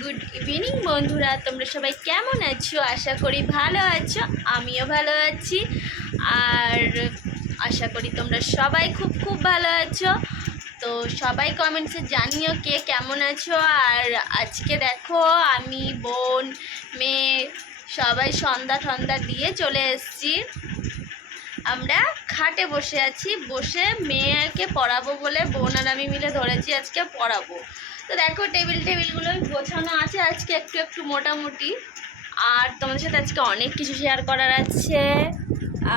Good evening বন্ধুরা, তোমরা সবাই কেমন আছো? আশা করি ভালো আছো, আমিও ভালো আছি। আর আশা করি তোমরা সবাই খুব খুব ভালো আছো। তো সবাই কমেন্টসে জানিও কে কেমন আছো। আর আজকে দেখো আমি বোন মেয়ে সবাই সন্ধ্যা ঠন্ধ্যা দিয়ে চলে এসেছি। আমরা খাটে বসে আছি, বসে মেয়েকে পড়াবো বলে বোন আর আমি মিলে ধরেছি আজকে পড়াবো। তো দেখো টেবিলগুলো গোছানো আছে আজকে একটু একটু মোটামুটি। আর তোমাদের সাথে আজকে অনেক কিছু শেয়ার করার আছে।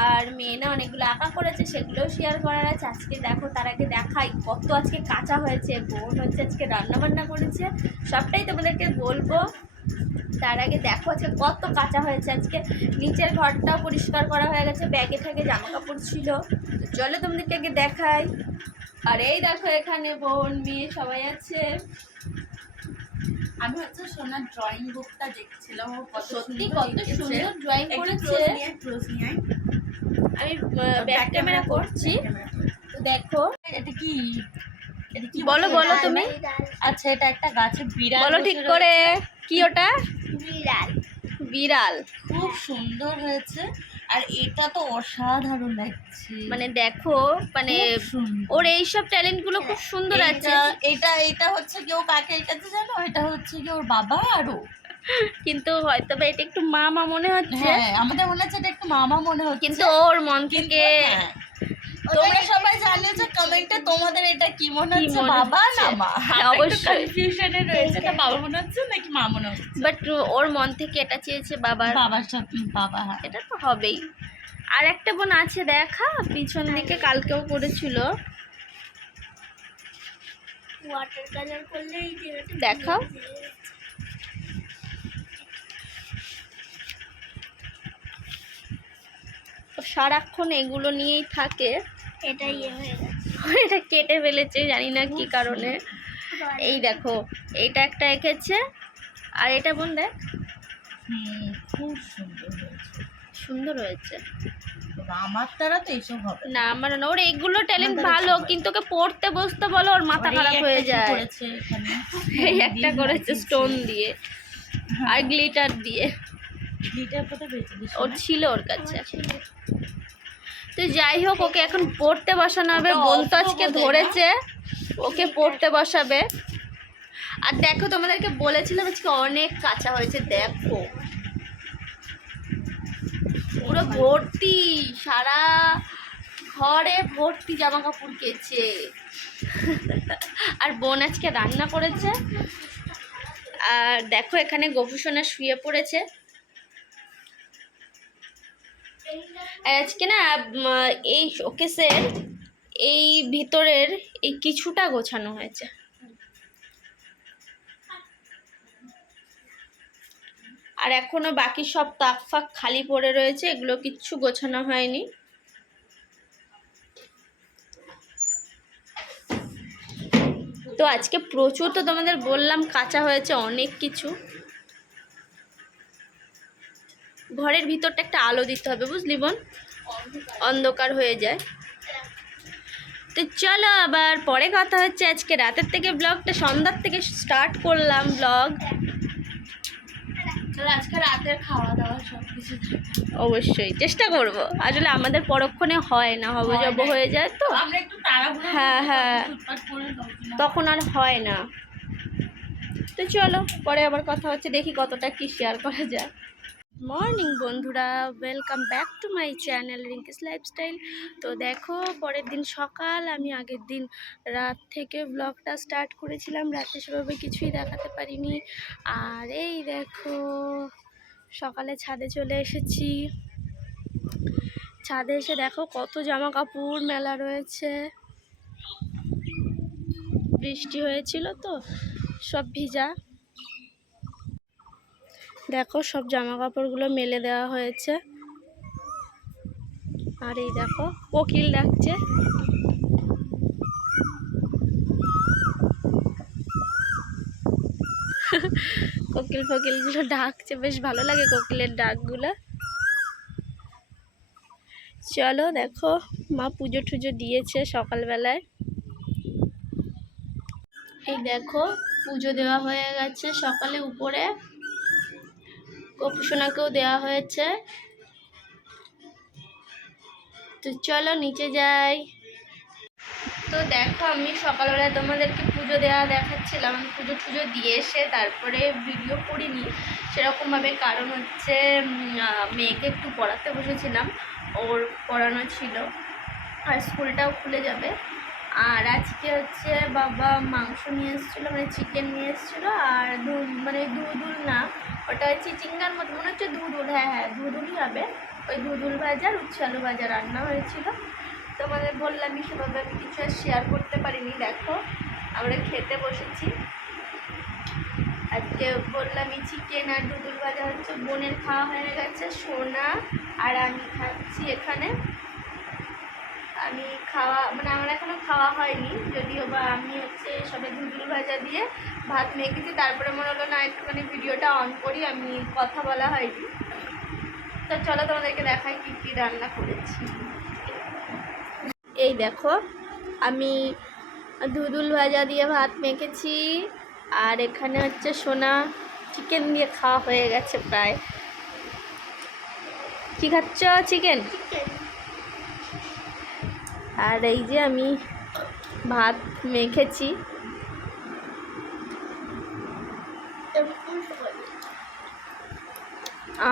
আর মেয়ে না অনেকগুলো আঁকা করেছে, সেগুলোও শেয়ার করার আছে আজকে। দেখো তার আগে দেখাই কত আজকে কাঁচা হয়েছে। বোন হচ্ছে আজকে রান্নাবান্না করেছে, সবটাই তোমাদেরকে বলবো। তার আগে দেখো আজকে কত কাঁচা হয়েছে। আজকে নিচের ঘরটাও পরিষ্কার করা হয়ে গেছে, ব্যাগে থেকে জামা কাপড় ছিল। চলো তোমাদেরকে আগে দেখাই। আর এই দেখো এখানে বোন মেয়ে সবাই আছে। আমি হচ্ছে সোনার ড্রয়িং বুকটা দেখছিলাম, সত্যি কত সুন্দর ড্রয়িং করেছে। আমি ব্যাক ক্যামেরা করছি, তো দেখো এটা কি বলো বলো তুমি। আচ্ছা, এটা একটা গাছের বিড়াল বলো ঠিক করে, কি ওটা? বিড়াল। বিড়াল খুব সুন্দর হয়েছে, আর এটা তো অসাধারণ লাগছে। মানে দেখো, মানে ওর এইসব ট্যালেন্ট গুলো খুব সুন্দর আছে। এটা হচ্ছে কি ও কাকে এঁকেছে জানো? এটা হচ্ছে কি ওর বাবা আর ও। কিন্তু হয়তো বা এটা একটু মামা মনে হচ্ছে। হ্যাঁ, আমাদের মনে হচ্ছে এটা একটু মামা মনে হচ্ছে, কিন্তু ওর মন থেকে তোমরা সবাই জানিয়েছো কমেন্টে তোমাদের এটা কি মনে হচ্ছে, বাবা না মা? অবশ্যই কনফিউশনে রয়েছে, এটা বাবা মনে হচ্ছে নাকি মা মনে হচ্ছে। বাট ওর মন থেকে এটা চেয়েছে বাবার সাথে বাবা। এটা তো হবেই। আর একটা বোন আছে দেখা পিছন দিকে, কালকেও করেছিল। ওয়াটার কালার করলে দেখাও। সারাক্ষণ এগুলো নিয়েই থাকে। এটাই হয়ে গেছে। এটা কেটে ফেলেছে, জানি না কি কারণে। এই দেখো এটা একটা এঁকেছে, আর এটা বোন দেখ। খুব সুন্দর হয়েছে। সুন্দর হয়েছে। আমার দ্বারা তো এইসব হবে না, আমার না, ওর এগুলো ট্যালেন্ট ভালো, কিন্তু ওকে পড়তে বসতে বলো ওর মাথা খারাপ হয়ে যায়। এই একটা করেছে স্টোন দিয়ে আর গ্লিটার দিয়ে, ওর ছিল ওর কাছে। তো যাই হোক, ওকে এখন পড়তে বসানো হবে। বোন তো আজকে ধরেছে, ওকে পড়তে বসাবে। আর দেখো তোমাদেরকে বলেছিলাম আজকে অনেক কাঁচা হয়েছে। দেখো পুরো ভর্তি, সারা ঘরে ভর্তি জামা কাপড় কেচে। আর বোন আজকে রান্না করেছে। আর দেখো এখানে গোপুসোনা শুয়ে পড়েছে। আজকে না এই শোকেসের এই ভিতরের এই কিছুটা গোছানো হয়েছে। আর এখনো বাকি সব তাক ফাক খালি পড়ে রয়েছে, এগুলো কিচ্ছু গোছানো হয়নি। তো আজকে প্রচুর, তো তোমাদের বললাম কাঁচা হয়েছে অনেক কিছু। ঘরের ভিতরটা একটা আলো দিতে হবে, বুঝলি বোন, অন্ধকার হয়ে যায়। তো চলো আবার পরে কথা হচ্ছে। আজকে রাতের থেকে ব্লগটা, সন্ধ্যার থেকে স্টার্ট করলাম ব্লগ। আজকে রাতের খাওয়া দাওয়া সবকিছু অবশ্যই চেষ্টা করব। আসলে আমাদের পরক্ষণে হয় না, হবজব হয়ে যায় তো। আমরা একটু তাড়াহুড়ো, হ্যাঁ তখন আর হয় না। তো চলো পরে আবার কথা হচ্ছে, দেখি কতটা কি শেয়ার করা যায়। মর্নিং বন্ধুরা, welcome back to my channel Rinki's lifestyle. তো দেখো পরের দিন সকাল, আমি আগের দিন রাত থেকে ব্লগটা স্টার্ট করেছিলাম, রাতে সেভাবে কিছুই দেখাতে পারিনি। আর এই দেখো সকালে ছাদে চলে এসেছি। ছাদে এসে দেখো কত জামা কাপড় মেলা রয়েছে। বৃষ্টি হয়েছিল তো সব ভিজা। দেখো সব জামা কাপড়গুলো মেলে দেওয়া হয়েছে। আর এই দেখো কোকিল ডাকছে। কোকিল ফকিলগুলো ডাকছে, বেশ ভালো লাগে কোকিলের ডাকগুলো। চলো দেখো মা পুজো টুজো দিয়েছে সকালবেলায়। এই দেখো পুজো দেওয়া হয়ে গেছে সকালে, উপরে গোপুসোনাকেও দেওয়া হয়েছে। তো চলো নিচে যাই। তো দেখো আমি সকালবেলায় তোমাদেরকে পুজো দেওয়া দেখাচ্ছিলাম। আমি পুজো দিয়ে এসে তারপরে ভিডিও করিনি সেরকমভাবে, কারণ হচ্ছে মেয়েকে একটু পড়াতে বসেছিলাম, ওর পড়ানো ছিল, আর স্কুলটাও খুলে যাবে। আর আজকে হচ্ছে বাবা মাংস নিয়ে এসেছিলো, মানে চিকেন নিয়ে এসেছিলো, আর মানে দুধুল না, ওটা হচ্ছে চিংড়ার মতো মনে হচ্ছে দুধুল, হ্যাঁ দুধুলই হবে। ওই দুধুল ভাজা আর উচ্ছে আলু ভাজা রান্না হয়েছিল। তোমাদের বললামই, সেভাবে আমি কিছু আর শেয়ার করতে পারিনি। দেখো আমরা খেতে বসেছি। আজকে বললামই চিকেন আর দুধুল ভাজা হচ্ছে, বোনের খাওয়া হয়ে গেছে, সোনা আর আমি খাচ্ছি এখানে। আমি মানে আমার এখনো খাওয়া হয়নি, যদিও বা আমি হচ্ছে সবাই দুধুল ভাজা দিয়ে ভাত মেখেছি। তারপরে মনে হলো না একটুখানি ভিডিওটা অন করি, আমি কথা বলা হয়নি। তো চলো তোমাদেরকে দেখাই কী কী রান্না করেছি। এই দেখো আমি দুধুল ভাজা দিয়ে ভাত মেখেছি, আর এখানে হচ্ছে সোনা চিকেন দিয়ে খাওয়া হয়ে গেছে প্রায়। কি খাচ্ছ? চিকেন। আর এই যে আমি ভাত মেখেছি।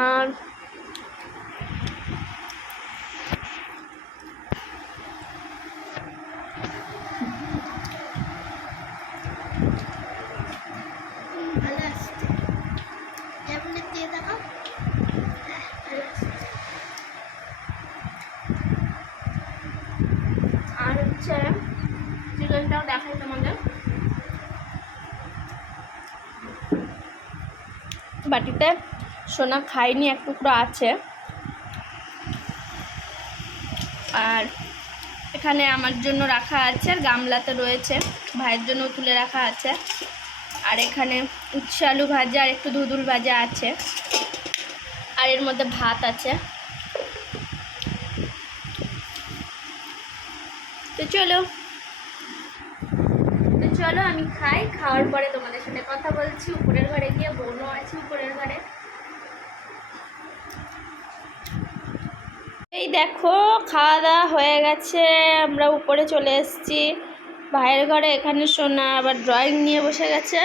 আর ভালো আসছে, যেমন দিয়ে দেখো ভালো আসছে। আর হচ্ছে চিকেনটাও দেখাই তোমাদের। বাটিতে সোনা খাইনি, এক টুকরো আছে। আর এখানে আমার জন্য রাখা আছে, আর গামলাতে রয়েছে, ভাইয়ের জন্য তুলে রাখা আছে। আর এখানে উচ্ছে আলু ভাজা আর একটু দুধুল ভাজা আছে, আর এর মধ্যে ভাত আছে। তো চলো আমি খাই, খাওয়ার পরে তোমাদের সাথে কথা বলছি। উপরের ঘরে গিয়ে, বোনও আছে উপরের ঘরে। এই দেখো খাওয়া দাওয়া হয়ে গেছে, আমরা উপরে চলে এসেছি ভাইয়ের ঘরে। এখানে সোনা আবার ড্রয়িং নিয়ে বসে গেছে।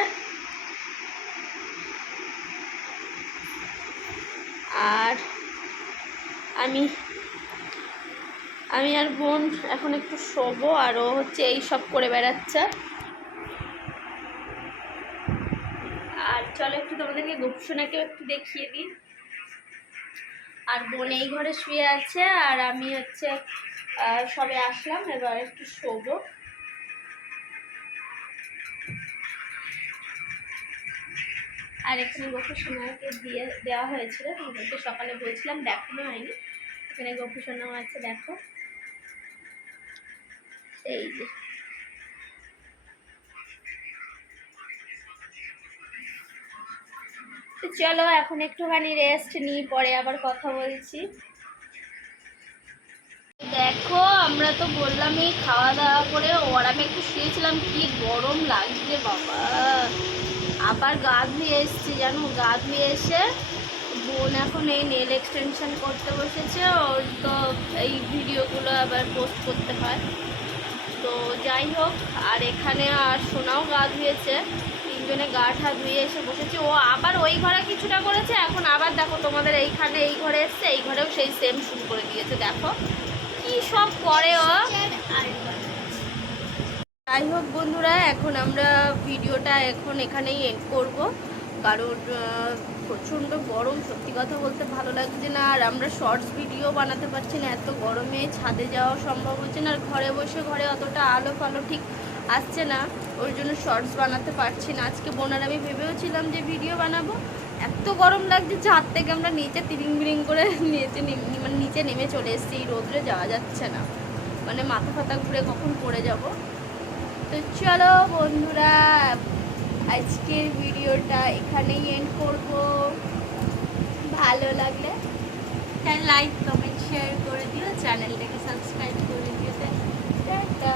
আর আমি আর বোন এখন একটু শোবো, আর ও হচ্ছে এই সব করে বেড়াচ্ছে। আর চলো একটু তোমাদেরকে গোপসোনাকেও একটু দেখিয়ে দিই। আর বোন এই ঘরে শুয়ে আছে, আর আমি হচ্ছে সবে আসলাম, এবার একটু শোবো। আর এখানে গোপসোনাকে দেওয়া হয়েছিল, তোমাদেরকে সকালে বলছিলাম, দেখানো হয়নি। এখানে গোপসোনাও আছে, দেখো এই যে। তো চলো এখন একটুখানি রেস্ট নিই, পরে আবার কথা বলছি। দেখো আমরা তো বললাম এই খাওয়া দাওয়া করে ওরামে একটু শুয়েছিলাম, কি গরম লাগছে বাবা। আবার গা ধুয়ে এসেছি জানো, গা ধুয়ে এসে বোন এখন এই নেল এক্সটেনশন করতে বসেছে। ওর তো এই ভিডিওগুলো আবার পোস্ট করতে হয়, তো যাই হোক। আর এখানে আর সোনাও গা ধুয়েছে, তিনজনে গা ঠা ধুয়ে এসে বসেছে। ও আবার ওই ঘরে কিছুটা করেছে, এখন আবার দেখো তোমাদের এইখানে এই ঘরে এসছে, এই ঘরেও সেই সেম শুরু করে দিয়েছে। দেখো কি সব করে ও। যাই হোক বন্ধুরা, এখন আমরা ভিডিওটা এখানেই এন্ড করব, কারণ প্রচণ্ড গরম, সত্যি কথা বলতে ভালো লাগছে না। আর আমরা শর্টস ভিডিও বানাতে পারছি না, এত গরমে ছাদে যাওয়া সম্ভব হচ্ছে না। আর ঘরে বসে ঘরে অতটা আলো ফালো ঠিক আসছে না, ওর জন্য শর্টস বানাতে পারছি না। আজকে বোনার আমি ভেবেওছিলাম যে ভিডিও বানাবো, এত গরম লাগছে ছাদ থেকে আমরা নিচে তিরিং বিরিং করে নিচে নেমে চলে এসেছি। এই রোদ্রে যাওয়া যাচ্ছে না, মানে মাথা ফাতা ঘুরে কখন পড়ে যাব। তো চলো বন্ধুরা, আজকের ভিডিওটা এখানেই এন্ড করব। ভালো লাগলে লাইক কমেন্ট শেয়ার করে দিও, চ্যানেলটাকে সাবস্ক্রাইব করে দিও। টাটা।